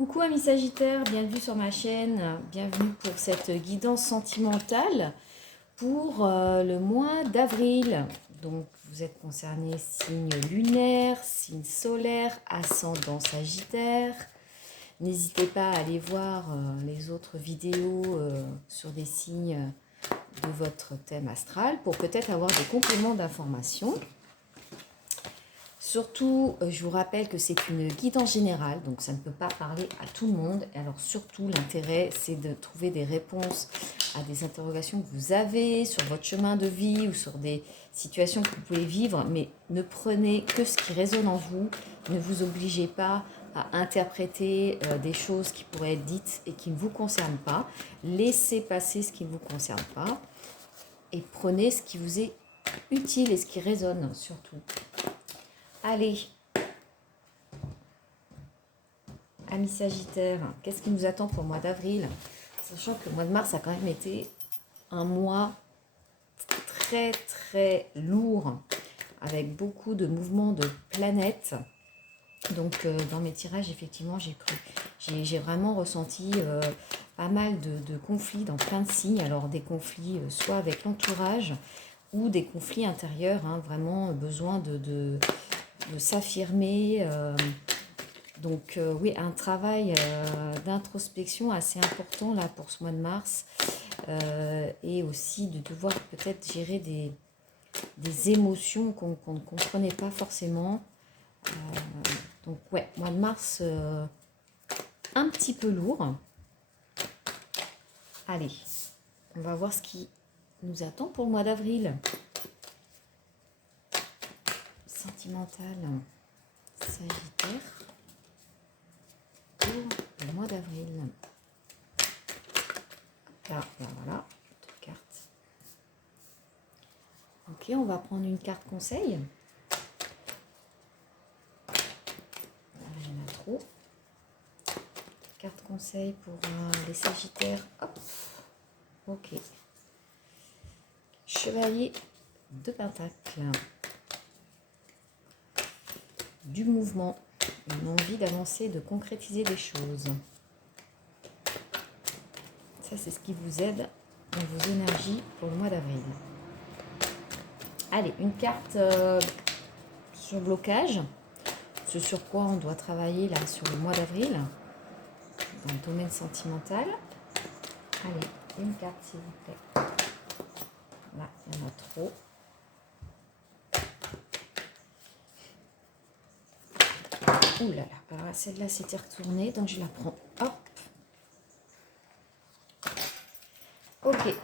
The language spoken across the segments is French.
Coucou amis Sagittaires, bienvenue sur ma chaîne, bienvenue pour cette guidance sentimentale pour le mois d'avril. Donc vous êtes concernés signe lunaire, signe solaire, ascendant Sagittaire. N'hésitez pas à aller voir les autres vidéos sur des signes de votre thème astral pour peut-être avoir des compléments d'informations. Surtout, je vous rappelle que c'est une guidance générale, donc ça ne peut pas parler à tout le monde. Et alors surtout, l'intérêt, c'est de trouver des réponses à des interrogations que vous avez sur votre chemin de vie ou sur des situations que vous pouvez vivre, mais ne prenez que ce qui résonne en vous. Ne vous obligez pas à interpréter des choses qui pourraient être dites et qui ne vous concernent pas. Laissez passer ce qui ne vous concerne pas et prenez ce qui vous est utile et ce qui résonne surtout. Allez, amis Sagittaires, qu'est-ce qui nous attend pour le mois d'avril? Sachant que le mois de mars a quand même été un mois très très lourd, avec beaucoup de mouvements de planètes. Donc dans mes tirages, effectivement, j'ai vraiment ressenti pas mal de conflits dans plein de signes. Alors des conflits soit avec l'entourage ou des conflits intérieurs, hein, vraiment besoin de s'affirmer. Donc oui, un travail d'introspection assez important là pour ce mois de mars. Et aussi de devoir peut-être gérer des émotions qu'on ne comprenait pas forcément. Donc ouais, mois de mars un petit peu lourd. Allez, on va voir ce qui nous attend pour le mois d'avril. Sentimental Sagittaire pour le mois d'avril. Là, voilà, autre carte. Ok, on va prendre une carte conseil. Il y en a trop. Carte conseil pour les Sagittaires. Hop. Ok. Chevalier de Pentacle. Du mouvement. Une envie d'avancer, de concrétiser des choses. Ça, c'est ce qui vous aide dans vos énergies pour le mois d'avril. Allez, une carte sur blocage. Ce sur quoi on doit travailler là sur le mois d'avril, dans le domaine sentimental. Allez, une carte s'il vous plaît. Là, il y en a trop. Ouh là là, alors celle-là s'était retournée, donc je la prends. Hop. Ok.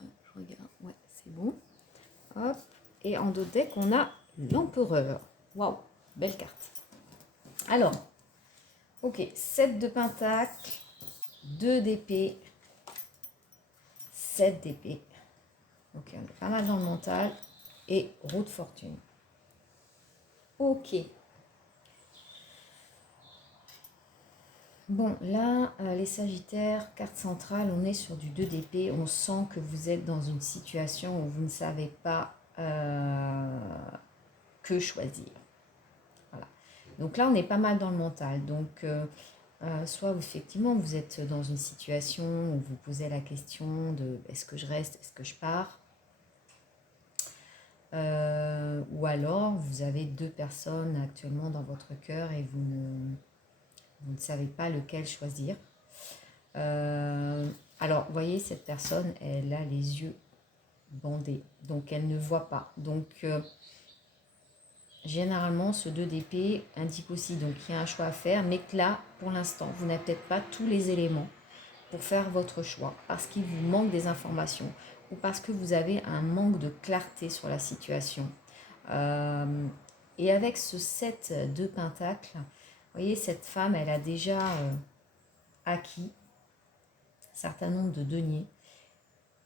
Je regarde, ouais, c'est bon. Hop. Et en dos de deck, on a l'empereur. Waouh, belle carte. Alors, ok, 7 de pentacle, 2 d'épée, 7 d'épée. Ok, on est pas mal dans le mental. Et roue de fortune. Ok. Bon, là, les Sagittaires, carte centrale, on est sur du 2 d'épée. On sent que vous êtes dans une situation où vous ne savez pas que choisir. Voilà. Donc là, on est pas mal dans le mental. Donc, soit effectivement, vous êtes dans une situation où vous posez la question de est-ce que je reste, est-ce que je pars, ou alors vous avez deux personnes actuellement dans votre cœur et vous ne savez pas lequel choisir. Alors, vous voyez, cette personne, elle a les yeux bandés, donc elle ne voit pas. Donc, généralement, ce 2 d'épée indique aussi donc qu'il y a un choix à faire, mais que là, pour l'instant, vous n'avez peut-être pas tous les éléments pour faire votre choix, parce qu'il vous manque des informations, ou parce que vous avez un manque de clarté sur la situation. Et avec ce 7 de pentacle, vous voyez, cette femme, elle a déjà acquis un certain nombre de deniers,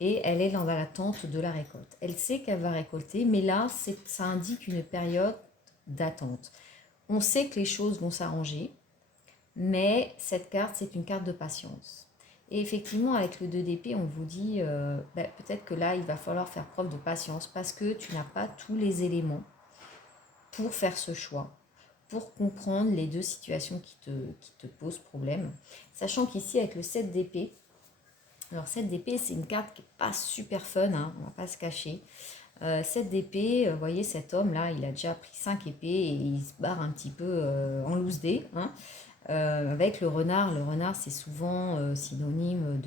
et elle est dans l'attente de la récolte. Elle sait qu'elle va récolter, mais là, ça indique une période d'attente. On sait que les choses vont s'arranger, mais cette carte, c'est une carte de patience. Et effectivement, avec le 2 d'épée, on vous dit, peut-être que là, il va falloir faire preuve de patience parce que tu n'as pas tous les éléments pour faire ce choix, pour comprendre les deux situations qui te posent problème. Sachant qu'ici, avec le 7 d'épée, alors 7 d'épée, c'est une carte qui n'est pas super fun, hein, on ne va pas se cacher. 7 d'épée, vous voyez, cet homme-là, il a déjà pris 5 épées et il se barre un petit peu en loose dé. Hein. Avec le renard c'est souvent synonyme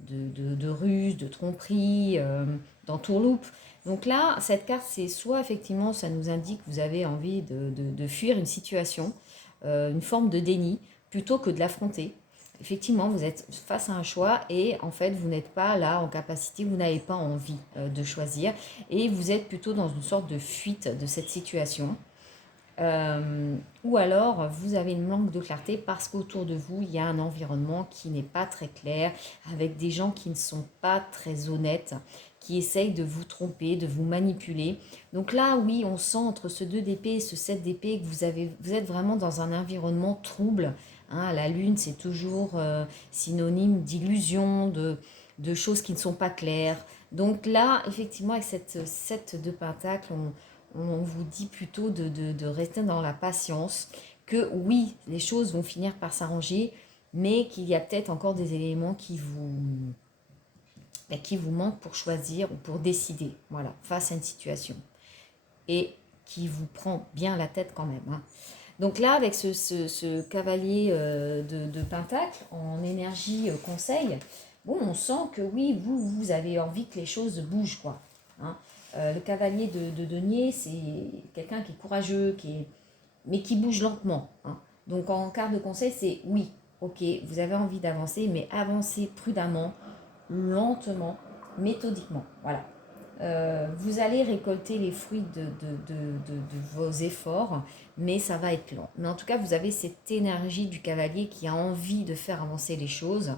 de ruse, de tromperie, d'entourloupe. Donc là, cette carte, c'est soit effectivement, ça nous indique que vous avez envie de fuir une situation, une forme de déni, plutôt que de l'affronter. Effectivement, vous êtes face à un choix et en fait, vous n'êtes pas là en capacité, vous n'avez pas envie de choisir et vous êtes plutôt dans une sorte de fuite de cette situation. Ou alors vous avez une manque de clarté parce qu'autour de vous il y a un environnement qui n'est pas très clair, avec des gens qui ne sont pas très honnêtes, qui essayent de vous tromper, de vous manipuler. Donc là oui, on sent entre ce 2 d'épée et ce 7 d'épée que vous êtes vraiment dans un environnement trouble. Hein, la lune c'est toujours synonyme d'illusion, de choses qui ne sont pas claires. Donc là effectivement avec cette 7 de pentacle, on vous dit plutôt de rester dans la patience, que oui, les choses vont finir par s'arranger, mais qu'il y a peut-être encore des éléments qui vous manquent pour choisir ou pour décider, voilà, face à une situation. Et qui vous prend bien la tête quand même. Hein. Donc là, avec ce cavalier de pentacle, en énergie conseil, bon, on sent que oui, vous avez envie que les choses bougent, quoi. Hein. Le cavalier de denier, c'est quelqu'un qui est courageux, mais qui bouge lentement. Hein. Donc en carte de conseil, c'est oui, ok, vous avez envie d'avancer, mais avancez prudemment, lentement, méthodiquement. Voilà. Vous allez récolter les fruits de vos efforts, mais ça va être lent. Mais en tout cas, vous avez cette énergie du cavalier qui a envie de faire avancer les choses,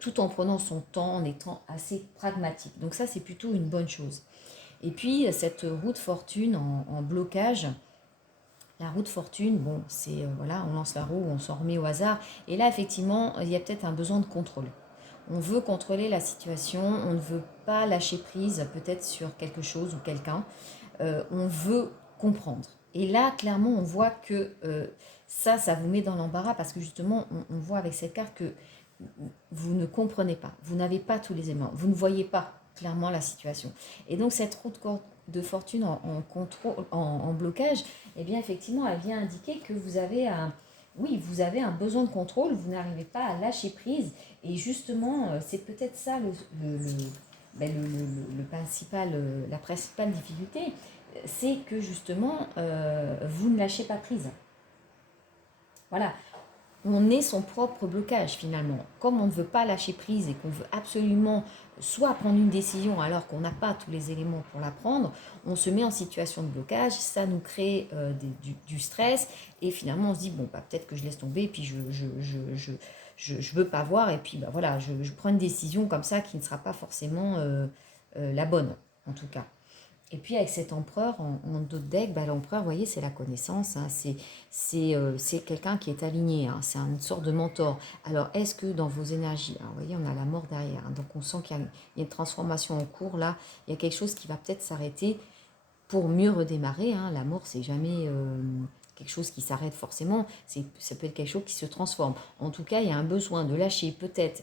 tout en prenant son temps, en étant assez pragmatique. Donc ça, c'est plutôt une bonne chose. Et puis, cette roue de fortune en blocage, la roue de fortune, bon, c'est, voilà, on lance la roue, on s'en remet au hasard. Et là, effectivement, il y a peut-être un besoin de contrôle. On veut contrôler la situation, on ne veut pas lâcher prise peut-être sur quelque chose ou quelqu'un. On veut comprendre. Et là, clairement, on voit que ça vous met dans l'embarras parce que justement, on voit avec cette carte que vous ne comprenez pas, vous n'avez pas tous les éléments, vous ne voyez pas clairement la situation. Et donc, cette roue de fortune en blocage, eh bien, effectivement, elle vient indiquer que vous avez vous avez un besoin de contrôle, vous n'arrivez pas à lâcher prise. Et justement, c'est peut-être ça la principale difficulté, c'est que justement, vous ne lâchez pas prise. Voilà, on est son propre blocage finalement. Comme on ne veut pas lâcher prise et qu'on veut absolument soit prendre une décision alors qu'on n'a pas tous les éléments pour la prendre, on se met en situation de blocage, ça nous crée du stress et finalement on se dit bon bah peut-être que je laisse tomber et puis je veux pas voir et puis bah voilà je prends une décision comme ça qui ne sera pas forcément la bonne en tout cas. Et puis avec cet empereur en dos de deck, bah, l'empereur, vous voyez, c'est la connaissance, hein, c'est quelqu'un qui est aligné, hein, c'est une sorte de mentor. Alors est-ce que dans vos énergies, alors, vous voyez, on a la mort derrière, hein, donc on sent qu'il y a une transformation en cours là, il y a quelque chose qui va peut-être s'arrêter pour mieux redémarrer. Hein. La mort, c'est jamais quelque chose qui s'arrête forcément, ça peut être quelque chose qui se transforme. En tout cas, il y a un besoin de lâcher peut-être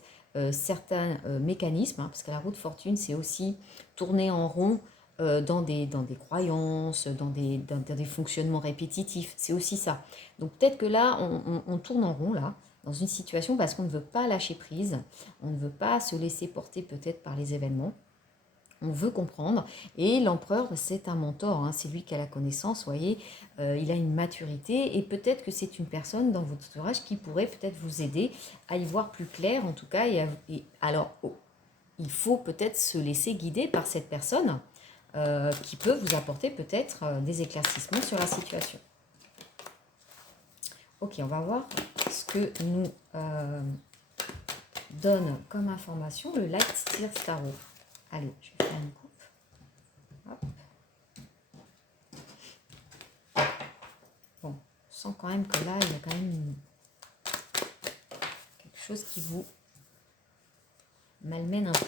certains mécanismes, hein, parce que la roue de fortune, c'est aussi tourner en rond dans des croyances, dans des fonctionnements répétitifs. C'est aussi ça. Donc peut-être que là, on tourne en rond, là, dans une situation parce qu'on ne veut pas lâcher prise, on ne veut pas se laisser porter peut-être par les événements. On veut comprendre. Et l'empereur, c'est un mentor, hein, c'est lui qui a la connaissance, vous voyez, il a une maturité et peut-être que c'est une personne dans votre entourage qui pourrait peut-être vous aider à y voir plus clair en tout cas. Alors, il faut peut-être se laisser guider par cette personne qui peut vous apporter peut-être des éclaircissements sur la situation. Ok, on va voir ce que nous donne comme information le Light Steer Tarot. Allez, je vais faire une coupe. Hop. Bon, on sent quand même que là, il y a quand même quelque chose qui vous malmène un peu.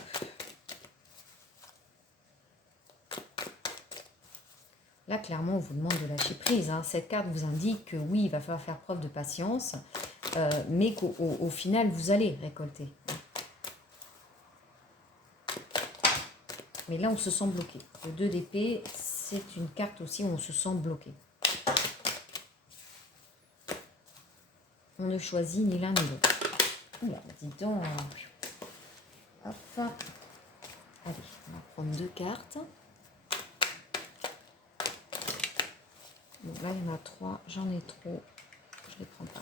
Là, clairement, on vous demande de lâcher prise. Hein. Cette carte vous indique que oui, il va falloir faire preuve de patience, mais qu'au final, vous allez récolter. Mais là, on se sent bloqué. Le 2 d'épée, c'est une carte aussi où on se sent bloqué. On ne choisit ni l'un ni l'autre. Oula, dis donc. Hop. Allez, on va prendre 2 cartes. Bon, là, il y en a 3. J'en ai trop. Je ne les prends pas.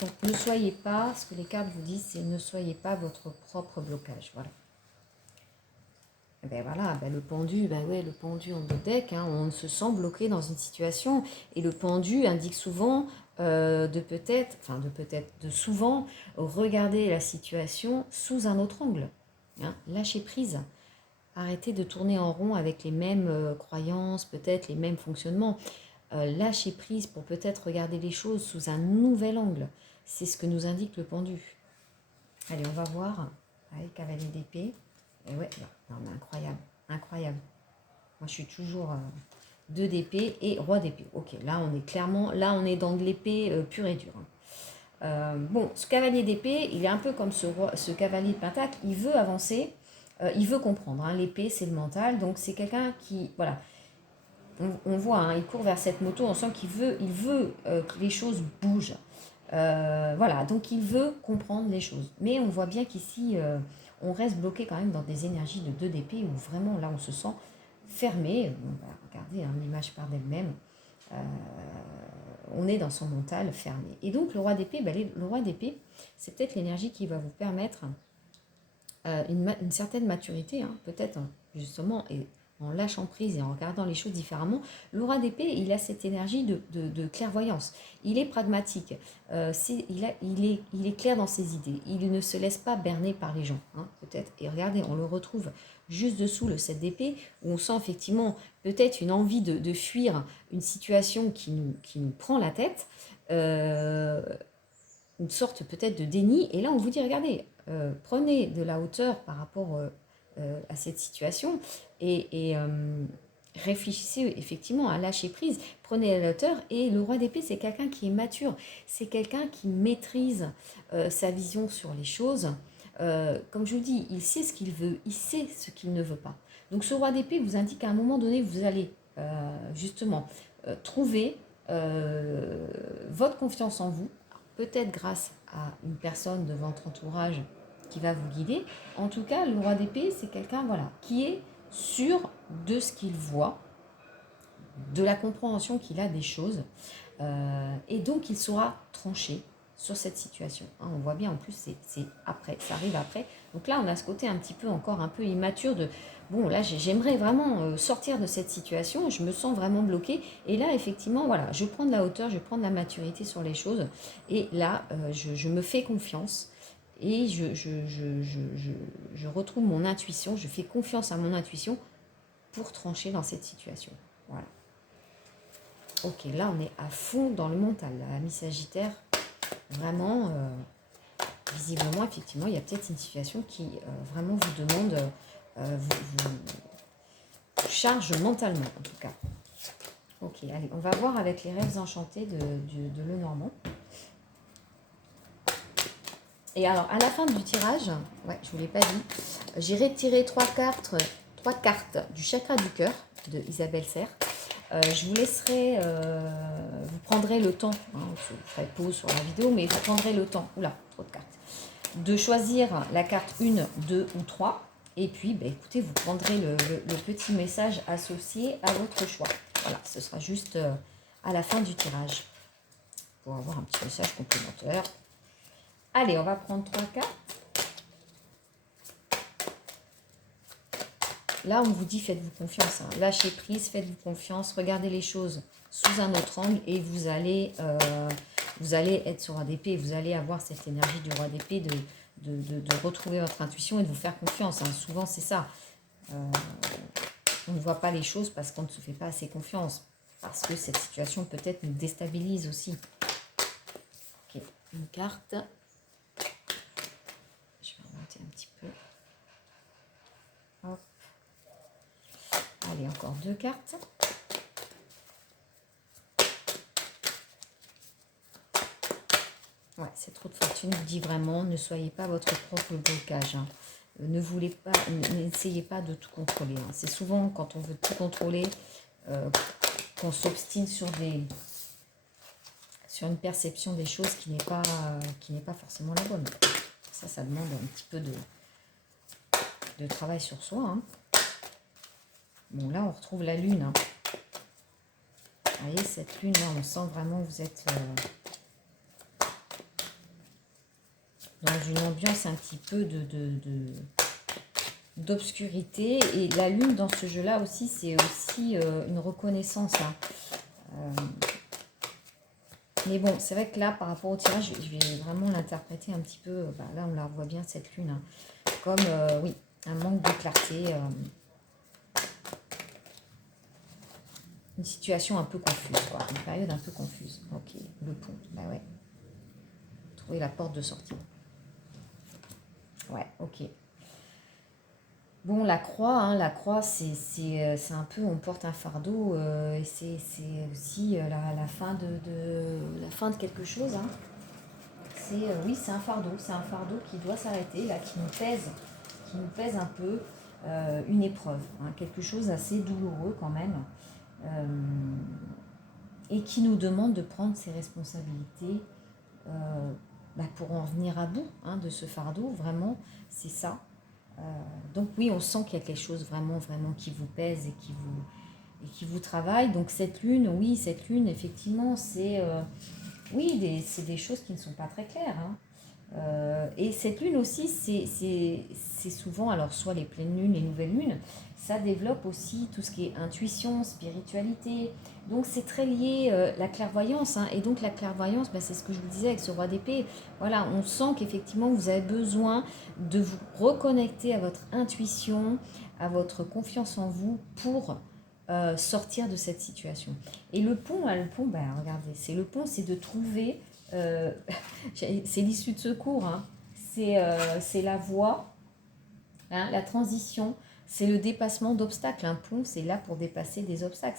Donc, ne soyez pas, ce que les cartes vous disent, c'est ne soyez pas votre propre blocage. Voilà. Et ben voilà, ben le pendu, ben ouais, le pendu en deux decks, hein, on se sent bloqué dans une situation. Et le pendu indique souvent de souvent regarder la situation sous un autre angle. Hein, lâcher prise. Arrêtez de tourner en rond avec les mêmes croyances, peut-être les mêmes fonctionnements. Lâcher prise pour peut-être regarder les choses sous un nouvel angle. C'est ce que nous indique le pendu. Allez, on va voir. Allez, cavalier d'épée. Et ouais, non, mais incroyable, incroyable. Moi, je suis toujours 2 d'épée et roi d'épée. Ok, là, on est clairement, là, on est dans de l'épée pure et dure. Bon, ce cavalier d'épée, il est un peu comme ce cavalier de pentacle. Il veut avancer, il veut comprendre. Hein. L'épée, c'est le mental. Donc, c'est quelqu'un qui, voilà, on voit, hein, il court vers cette moto. On sent qu'il veut, que les choses bougent. Voilà, donc il veut comprendre les choses. Mais on voit bien qu'ici, on reste bloqué quand même dans des énergies de 2 d'épée où vraiment, là, on se sent fermé. Regardez, hein, l'image part d'elle-même. On est dans son mental fermé. Et donc, le roi d'épée, le roi d'épée, c'est peut-être l'énergie qui va vous permettre une certaine maturité, hein, peut-être, justement, et en lâchant prise et en regardant les choses différemment. Le roi d'épée, il a cette énergie de clairvoyance. Il est pragmatique, il est clair dans ses idées. Il ne se laisse pas berner par les gens, hein, peut-être. Et regardez, on le retrouve juste dessous le 7 d'épée, où on sent effectivement peut-être une envie de fuir une situation qui nous prend la tête, une sorte peut-être de déni. Et là, on vous dit, regardez, prenez de la hauteur par rapport à cette situation et réfléchissez effectivement à lâcher prise. Prenez la hauteur. Et le roi d'épée, c'est quelqu'un qui est mature. C'est quelqu'un qui maîtrise sa vision sur les choses. Comme je vous dis, il sait ce qu'il veut, il sait ce qu'il ne veut pas. Donc ce roi d'épée vous indique qu'à un moment donné, vous allez justement trouver votre confiance en vous, peut-être grâce à une personne de votre entourage qui va vous guider. En tout cas, le roi d'épée, c'est quelqu'un voilà, qui est sûr de ce qu'il voit, de la compréhension qu'il a des choses, et donc il saura trancher sur cette situation. Hein, on voit bien, en plus, c'est après, ça arrive après. Donc là, on a ce côté un petit peu encore un peu immature de, bon, là, j'aimerais vraiment sortir de cette situation, je me sens vraiment bloquée, et là, effectivement, voilà, je prends de la hauteur, je prends de la maturité sur les choses, et là, je me fais confiance, et je retrouve mon intuition, je fais confiance à mon intuition pour trancher dans cette situation. Voilà. Ok, là, on est à fond dans le mental, la Ami Sagittaire. Vraiment, visiblement, effectivement, il y a peut-être une situation qui vraiment vous demande, vous charge mentalement, en tout cas. Ok, allez, on va voir avec les rêves enchantés de Lenormand. Et alors, à la fin du tirage, ouais, je ne vous l'ai pas dit, j'ai retiré 3 cartes du chakra du cœur de Isabelle Serre. Je vous laisserai, vous prendrez le temps, hein, je ferai pause sur la vidéo, mais vous prendrez le temps, oula, trop de cartes, de choisir la carte 1, 2 ou 3. Et puis, bah, écoutez, vous prendrez le petit message associé à votre choix. Voilà, ce sera juste à la fin du tirage pour avoir un petit message complémentaire. Allez, on va prendre 3 cartes. Là, on vous dit, faites-vous confiance. Hein. Lâchez prise, faites-vous confiance. Regardez les choses sous un autre angle et vous allez être sur roi d'épée. Vous allez avoir cette énergie du roi d'épée de retrouver votre intuition et de vous faire confiance. Hein. Souvent, c'est ça. On ne voit pas les choses parce qu'on ne se fait pas assez confiance. Parce que cette situation peut-être nous déstabilise aussi. Ok, une carte. petit peu. Hop. Allez, encore 2 cartes. Ouais, cette roue de fortune vous dit vraiment, ne soyez pas votre propre blocage. Hein. Ne voulez pas, n'essayez pas de tout contrôler. Hein. C'est souvent quand on veut tout contrôler qu'on s'obstine sur une perception des choses qui n'est pas forcément la bonne. Ça demande un petit peu de travail sur soi. Hein. Bon, là, on retrouve la lune. Hein. Vous voyez, cette lune, là, on sent vraiment que vous êtes dans une ambiance un petit peu d'obscurité. Et la lune, dans ce jeu-là aussi, c'est aussi une reconnaissance. Hein. Mais bon, c'est vrai que là, par rapport au tirage, je vais vraiment l'interpréter un petit peu. Bah, là, on la voit bien, cette lune. Hein, comme, oui, un manque de clarté. Une situation un peu confuse, quoi. Une période un peu confuse. Ok, le pont. Bah ouais. Trouver la porte de sortie. Ouais, ok. Bon, la croix, c'est un peu, on porte un fardeau, et c'est aussi la fin la fin de quelque chose. Hein. Oui, c'est un fardeau qui doit s'arrêter, là, qui nous pèse un peu, une épreuve, hein, quelque chose d'assez douloureux quand même, et qui nous demande de prendre ses responsabilités pour en venir à bout, hein, de ce fardeau, vraiment, c'est ça. Donc oui, on sent qu'il y a quelque chose vraiment qui vous pèse et qui vous travaille. Donc cette lune, effectivement, c'est c'est des choses qui ne sont pas très claires. Hein. Et cette lune aussi, c'est souvent, alors soit les pleines lunes, les nouvelles lunes, ça développe aussi tout ce qui est intuition, spiritualité. Donc c'est très lié la clairvoyance. Hein. Et donc la clairvoyance, c'est ce que je vous disais avec ce roi d'épée. Voilà, on sent qu'effectivement vous avez besoin de vous reconnecter à votre intuition, à votre confiance en vous pour sortir de cette situation. Et le pont, regardez, c'est de trouver, c'est l'issue de secours, hein. C'est la voie, hein, la transition, c'est le dépassement d'obstacles. Un pont, c'est là pour dépasser des obstacles,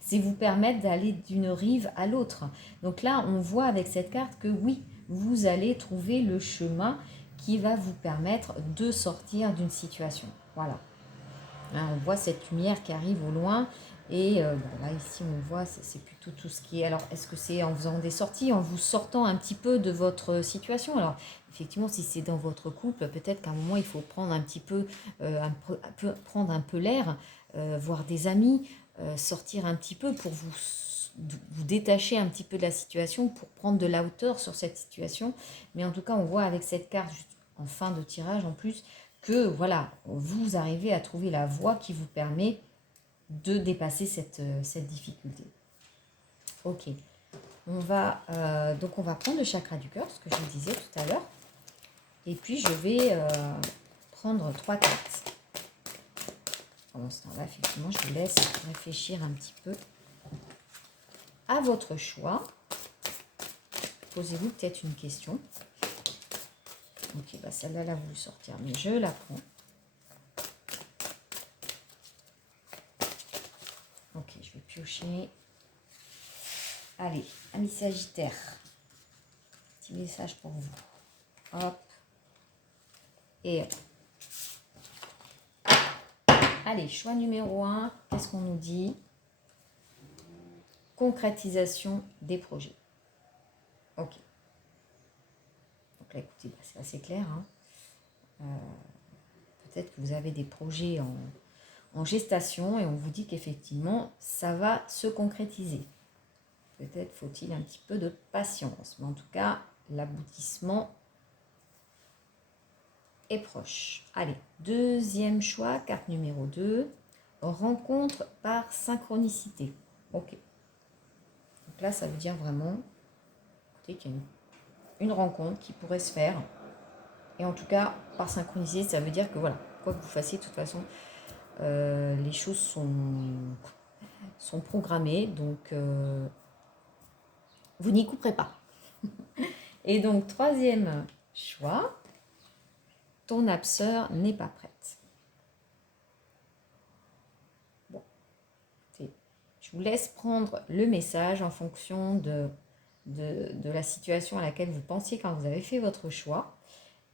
c'est vous permettre d'aller d'une rive à l'autre. Donc là, on voit avec cette carte que oui, vous allez trouver le chemin qui va vous permettre de sortir d'une situation. Voilà. Hein, on voit cette lumière qui arrive au loin. Et là, ici, on voit, c'est plutôt tout ce qui est... Alors, est-ce que c'est en faisant des sorties, en vous sortant un petit peu de votre situation? Alors, effectivement, si c'est dans votre couple, peut-être qu'à un moment, il faut prendre un petit peu, prendre un peu l'air, voir des amis, sortir un petit peu pour vous détacher un petit peu de la situation, pour prendre de la hauteur sur cette situation. Mais en tout cas, on voit avec cette carte, juste en fin de tirage en plus, que voilà, vous arrivez à trouver la voie qui vous permet de dépasser cette difficulté. Ok, donc on va prendre le chakra du cœur, ce que je vous disais tout à l'heure, et puis je vais prendre 3 cartes. Pendant ce temps-là, effectivement, je vous laisse réfléchir un petit peu à votre choix. Posez-vous peut-être une question. Ok, celle-là, elle a voulu sortir, mais je la prends. Ok, je vais piocher. Allez, amis Sagittaire. Petit message pour vous. Hop. Et hop. Allez, choix numéro 1. Qu'est-ce qu'on nous dit? Concrétisation des projets. Ok. Donc là, écoutez, c'est assez clair. Hein. Peut-être que vous avez des projets en gestation et on vous dit qu'effectivement, ça va se concrétiser. Peut-être faut-il un petit peu de patience. Mais en tout cas, l'aboutissement est proche. Allez, deuxième choix, carte numéro 2. Rencontre par synchronicité. Ok. Donc là, ça veut dire vraiment qu'il y a une rencontre qui pourrait se faire. Et en tout cas, par synchronicité, ça veut dire que voilà, quoi que vous fassiez, de toute façon, les choses sont programmées. Donc, vous n'y couperez pas. Et donc, troisième choix. ton âme sœur n'est pas prête. Bon, je vous laisse prendre le message en fonction de la situation à laquelle vous pensiez quand vous avez fait votre choix.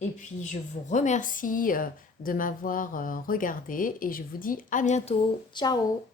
Et puis, je vous remercie de m'avoir regardé et je vous dis à bientôt. Ciao!